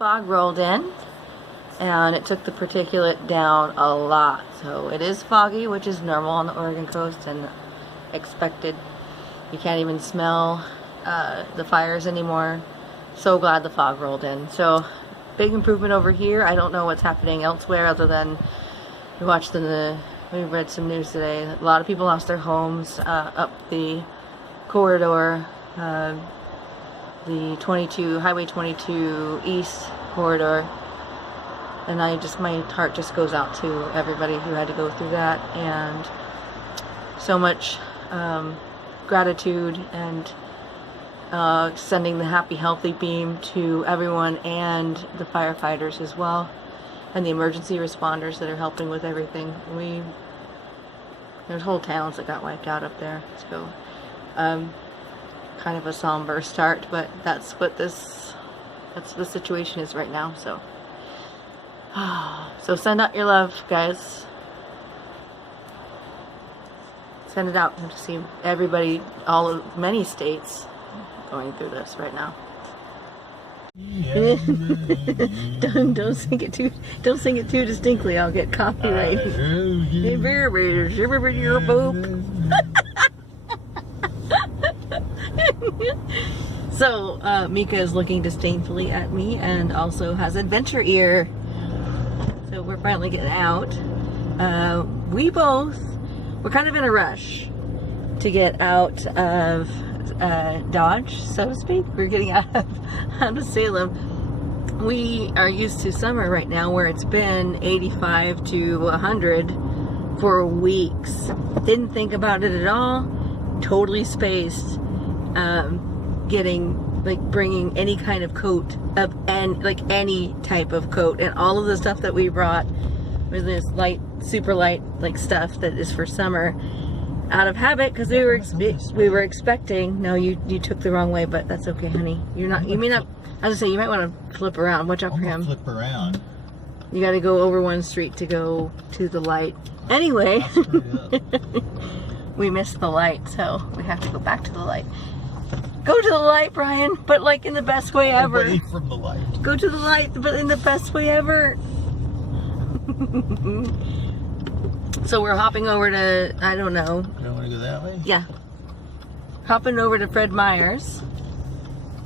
Fog rolled in and it took the particulate down a lot. So it is foggy, which is normal on the Oregon coast and expected. You can't even smell the fires anymore. So glad the fog rolled in. So big improvement over here. I don't know what's happening elsewhere other than we read some news today. A lot of people lost their homes up the corridor, the Highway 22 East corridor. And my heart just goes out to everybody who had to go through that, and so much gratitude and sending the happy healthy beam to everyone and the firefighters as well, and the emergency responders that are helping with everything. There's whole towns that got wiped out up there. So kind of a somber start, but that's what the situation is right now. So send out your love, guys. Send it out to see everybody, many states going through this right now. Don't sing it too distinctly. I'll get copyrighted. So Mika is looking disdainfully at me and also has adventure ear. So we're finally getting out. We're kind of in a rush to get out of Dodge, so to speak. We're getting out of Salem. We are used to summer right now where it's been 85 to 100 for weeks. Didn't think about it at all. Totally spaced. Bringing any kind of coat of any type of coat, and all of the stuff that we brought was this super light stuff that is for summer, out of habit, because we were expecting. No, you took the wrong way, but that's okay, honey. You may not. I was gonna say, you might want to flip around. Watch out for him. Flip around. You got to go over one street to go to the light. Anyway, we missed the light, so we have to go back to the light. Go to the light, Brian, but in the best way ever. Away from the light. Go to the light, but in the best way ever. So we're hopping over to, I don't know. You don't want to go that way? Yeah. Hopping over to Fred Meyer's,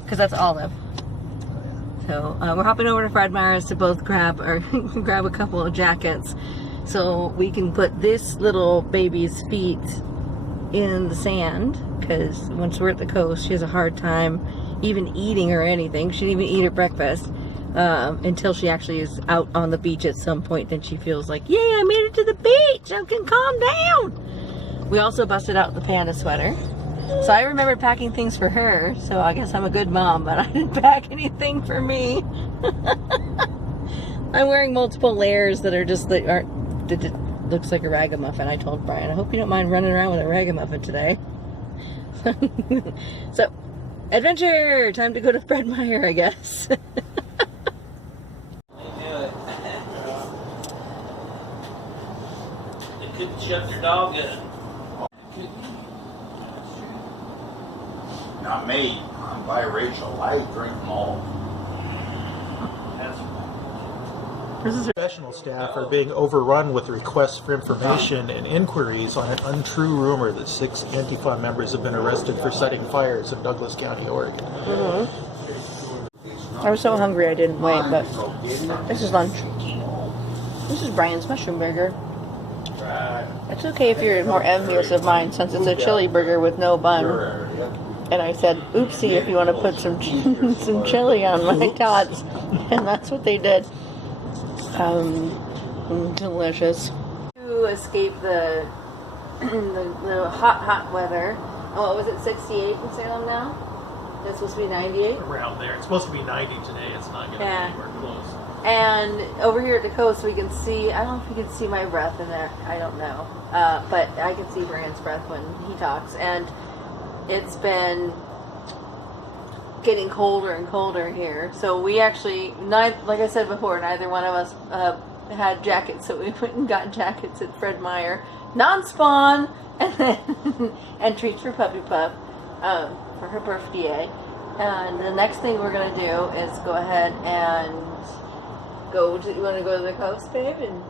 because that's Olive. Oh, yeah. So we're hopping over to Fred Meyer's to both grab a couple of jackets, so we can put this little baby's feet in the sand, because once we're at the coast, she has a hard time even eating or anything. She didn't even eat her breakfast until she actually is out on the beach at some point. Then she feels like, yay, I made it to the beach, I can calm down. We also busted out the panda sweater, so I remembered packing things for her, so I guess I'm a good mom, but I didn't pack anything for me. I'm wearing multiple layers that are just looks like a ragamuffin. I told Brian, I hope you don't mind running around with a ragamuffin today. So, adventure! Time to go to Fred Meyer, I guess. They couldn't shut their dog in. Not me. I'm biracial. I drink them all. Professional staff are being overrun with requests for information and inquiries on an untrue rumor that 6 Antifa members have been arrested for setting fires in Douglas County, Oregon. I was so hungry I didn't wait, but this is lunch. This is Brian's mushroom burger. It's okay if you're more envious of mine, since it's a chili burger with no bun. And I said, oopsie, if you want to put some chili on my tots. And that's what they did. Delicious. To escape the hot weather. Oh, what was it, 68 in Salem now? It's supposed to be 98? Around there. It's supposed to be 90 today. It's not going to be anywhere close. And over here at the coast, we can see, I don't know if you can see my breath in there. I don't know. But I can see Brian's breath when he talks. And it's been getting colder and colder here. So we actually, like I said before, neither one of us had jackets, so we went and got jackets at Fred Meyer, non-spawn, and treats for Puppy Pup for her birthday. And the next thing we're gonna do is go ahead and go to. You want to go to the coast, babe, and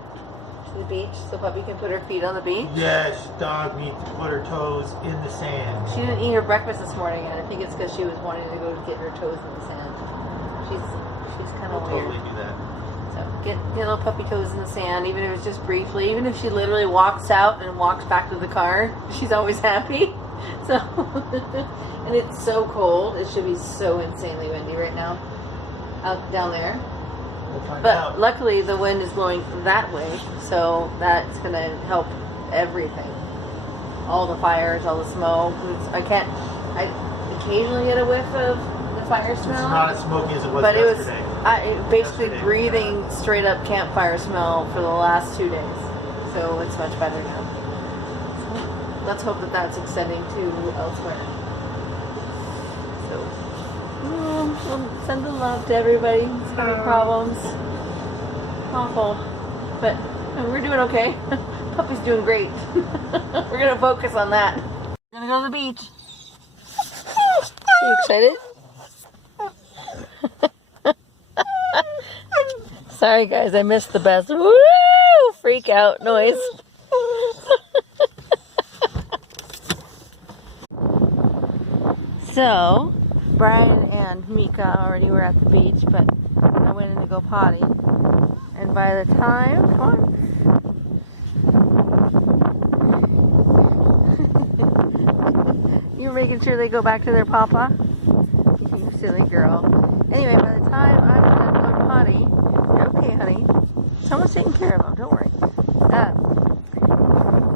to the beach, so Puppy can put her feet on the beach. Yes, dog needs to put her toes in the sand. She didn't eat her breakfast this morning, and I think it's because she was wanting to go get her toes in the sand. She's kind of weird. Totally do that. So get little puppy toes in the sand, even if it's just briefly. Even if she literally walks out and walks back to the car, she's always happy. So, and it's so cold. It should be so insanely windy right now out down there. We'll find But out. luckily the wind is blowing that way, so that's going to help everything. All the fires, all the smoke. I occasionally get a whiff of the fire smell. It's not as smoky as it was But yesterday. it was basically Yesterday, breathing straight up campfire smell for the last 2 days. So it's much better now. So let's hope that that's extending to elsewhere. So we'll send the love to everybody who's having problems. Awful. But we're doing okay. Puppy's doing great. We're going to focus on that. We're going to go to the beach. Are you excited? Sorry guys, I missed the best woo freak out noise. So, Brian and Mika already were at the beach, but I went in to go potty. And by the time, come on. You're making sure they go back to their papa? You silly girl. Anyway, by the time I'm done going potty, you're okay, honey. Someone's taking care of them, don't worry.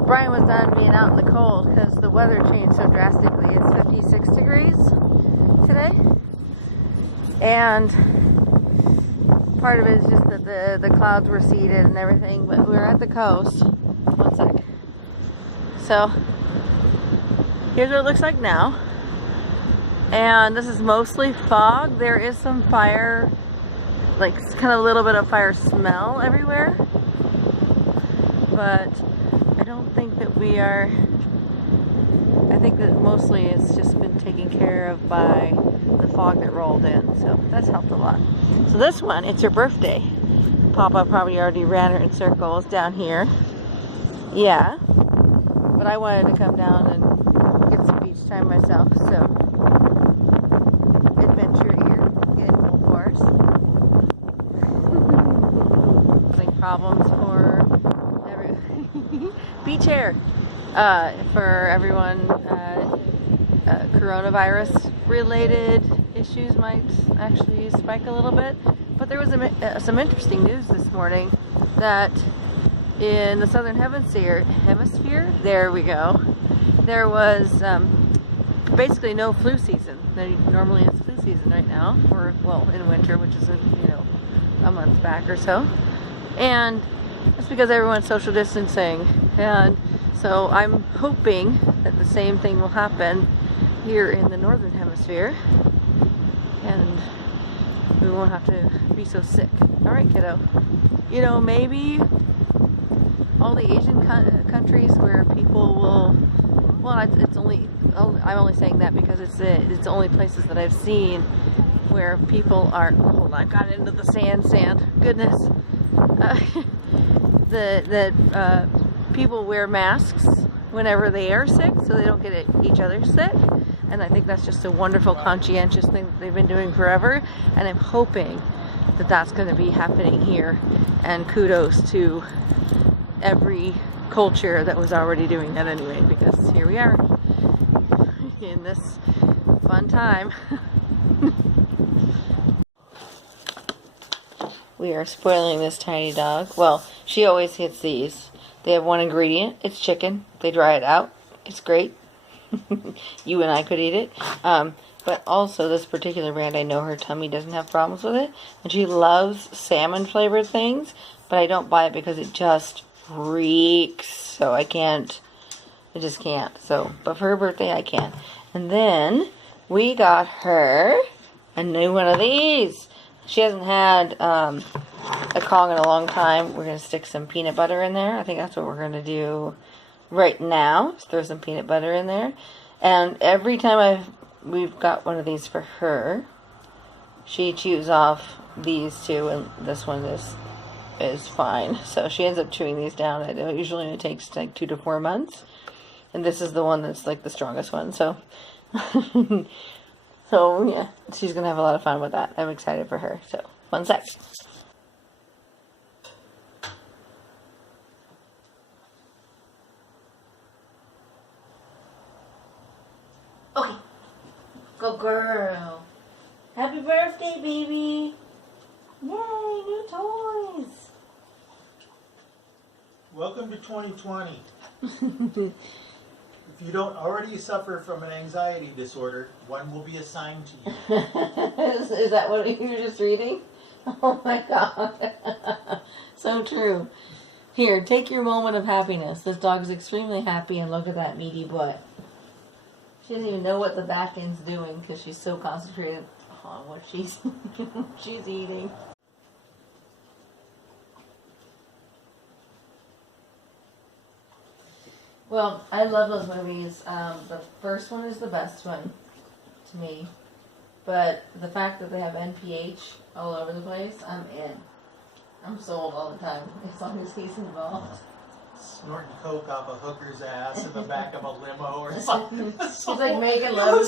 Brian was done being out in the cold because the weather changed so drastically. It's 56 degrees today. And part of it is just that the clouds were seeded and everything, but we were at the coast. One sec. So, here's what it looks like now. And this is mostly fog. There is some fire, like kind of a little bit of fire smell everywhere. But I don't think that we are, I think that mostly it's just been taken care of by the fog that rolled in. So that's helped a lot. So this one, it's your birthday. Papa probably already ran her in circles down here. Yeah. But I wanted to come down and get some beach time myself, so adventure here, getting full course. Like problems for beach hair for everyone. Coronavirus related issues might actually spike a little bit, but there was some interesting news this morning that in the southern hemisphere, there we go, there was basically no flu season. Normally it's flu season right now, or well, in winter, which is a month back or so, and that's because everyone's social distancing. And so I'm hoping that the same thing will happen here in the northern hemisphere, and we won't have to be so sick. All right, kiddo. Maybe all the Asian countries where people will, well, it's only, I'm only saying that because it's the only places that I've seen where people are, hold on, got into the sand, goodness. People wear masks whenever they are sick so they don't get each other sick, and I think that's just a wonderful conscientious thing that they've been doing forever, and I'm hoping that that's going to be happening here, and kudos to every culture that was already doing that anyway, because here we are in this fun time. We are spoiling this tiny dog. Well, she always hits these. They have one ingredient. It's chicken. They dry it out. It's great. You and I could eat it. But also this particular brand, I know her tummy doesn't have problems with it. And she loves salmon flavored things. But I don't buy it because it just reeks. So I can't. I just can't. So, but for her birthday, I can. And then we got her a new one of these. She hasn't had a Kong in a long time. We're going to stick some peanut butter in there. I think that's what we're going to do right now. Just throw some peanut butter in there. And every time we've got one of these for her. She chews off these two, and this one is fine. So she ends up chewing these down. It usually only takes like 2 to 4 months, and this is the one that's like the strongest one. So, so yeah, she's gonna have a lot of fun with that. I'm excited for her. So, one sec. Okay, go girl. Happy birthday, baby. Yay, new toys. Welcome to 2020. If you don't already suffer from an anxiety disorder, one will be assigned to you. Is that what you were just reading? Oh my god. So true. Here, take your moment of happiness. This dog's extremely happy, and look at that meaty butt. She doesn't even know what the back end's doing because she's so concentrated on what she's eating. Well, I love those movies. The first one is the best one to me. But the fact that they have NPH all over the place, I'm in. I'm sold all the time, as long as he's involved. Snorting coke off a hooker's ass in the back of a limo or something. She's like making love,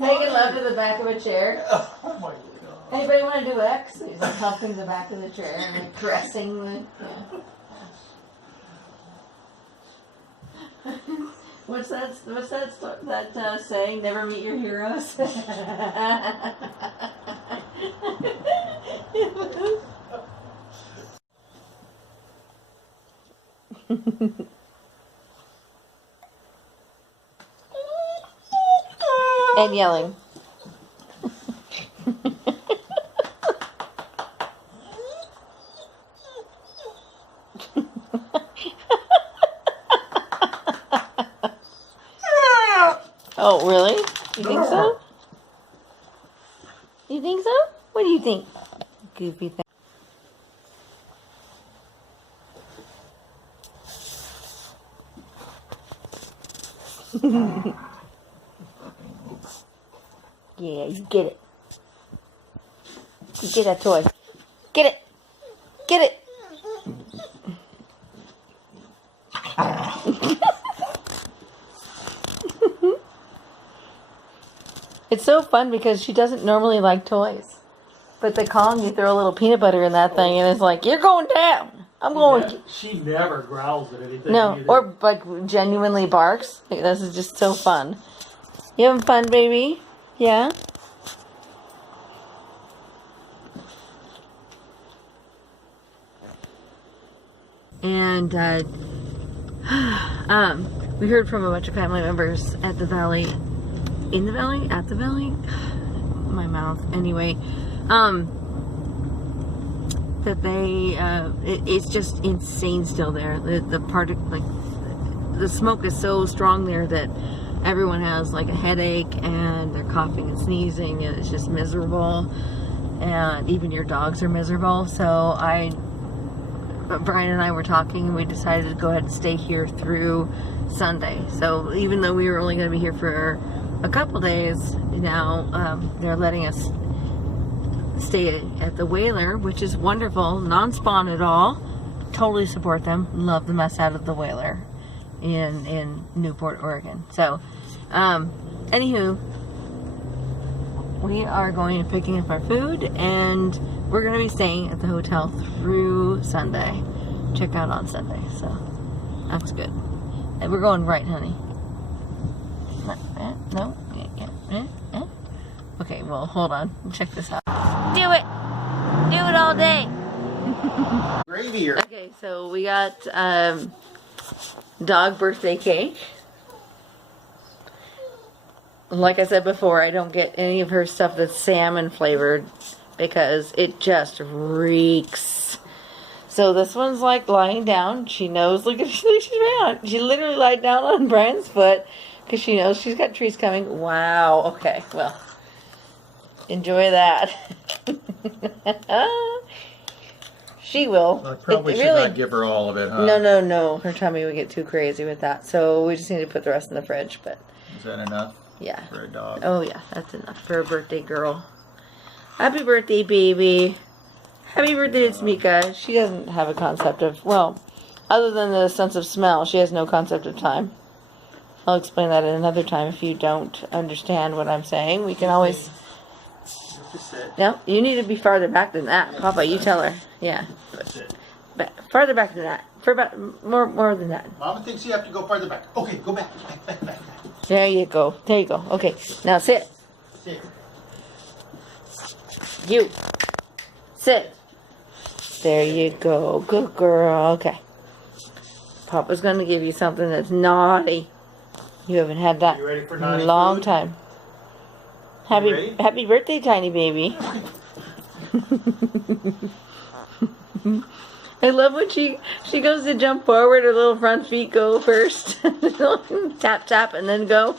making love to the back of a chair. Oh my god. Anybody want to do X? He's like humping the back of the chair and like caressing the. Yeah. What's that saying? Never meet your heroes. And yelling. Oh, really? You think so? You think so? What do you think? Goofy thing. Yeah, you get it. You get that toy. Get it. Get it. It's so fun because she doesn't normally like toys. But they call and you throw a little peanut butter in that thing and it's like, you're going down. I'm going. Yeah, she never growls at anything. No, either. or like genuinely barks. Like, this is just so fun. You having fun, baby? Yeah? And we heard from a bunch of family members at the valley, in the valley, at the valley, my mouth. Anyway, that they it's just insane still there. The smoke is so strong there that everyone has like a headache and they're coughing and sneezing and it's just miserable, and even your dogs are miserable. So Brian and I were talking and we decided to go ahead and stay here through Sunday. So even though we were only going to be here for a couple days now, they're letting us stay at the Whaler, which is wonderful, non-spawn at all. Totally support them. Love the mess out of the Whaler in Newport, Oregon. So, anywho, we are going and picking up our food, and we're going to be staying at the hotel through Sunday. Check out on Sunday, so that's good. And we're going right, honey. No? Yeah. Okay, well, hold on. Check this out. Do it! Do it all day! Gravy or Okay, so we got dog birthday cake. Like I said before, I don't get any of her stuff that's salmon flavored because it just reeks. So this one's like lying down. She knows. Look at she's around. She literally lied down on Brian's foot because she knows she's got treats coming. Wow. Okay. Well, enjoy that. She will. I probably should not give her all of it, huh? No. Her tummy would get too crazy with that. So we just need to put the rest in the fridge. But is that enough? Yeah. for a dog. Oh yeah, that's enough for a birthday girl. Happy birthday, baby. Happy birthday to Mika. She doesn't have a concept of, well, other than the sense of smell, she has no concept of time. I'll explain that at another time if you don't understand what I'm saying. We can always... No, you need to be farther back than that. Papa, you tell her. Yeah. Farther back than that. For about more than that. Mama thinks you have to go farther back. Okay, go back. Back. There you go. There you go. Okay, now sit. Sit. You. Sit. There you go. Good girl. Okay. Papa's going to give you something that's naughty. You haven't had that You ready for in a naughty long food? time. ready? Happy birthday, tiny baby. I love when she goes to jump forward, her little front feet go first. Tap, tap, and then go.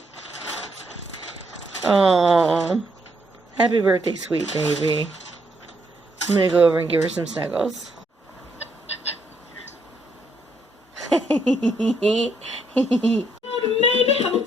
Oh, happy birthday, sweet baby. I'm going to go over and give her some snuggles. Maybe have a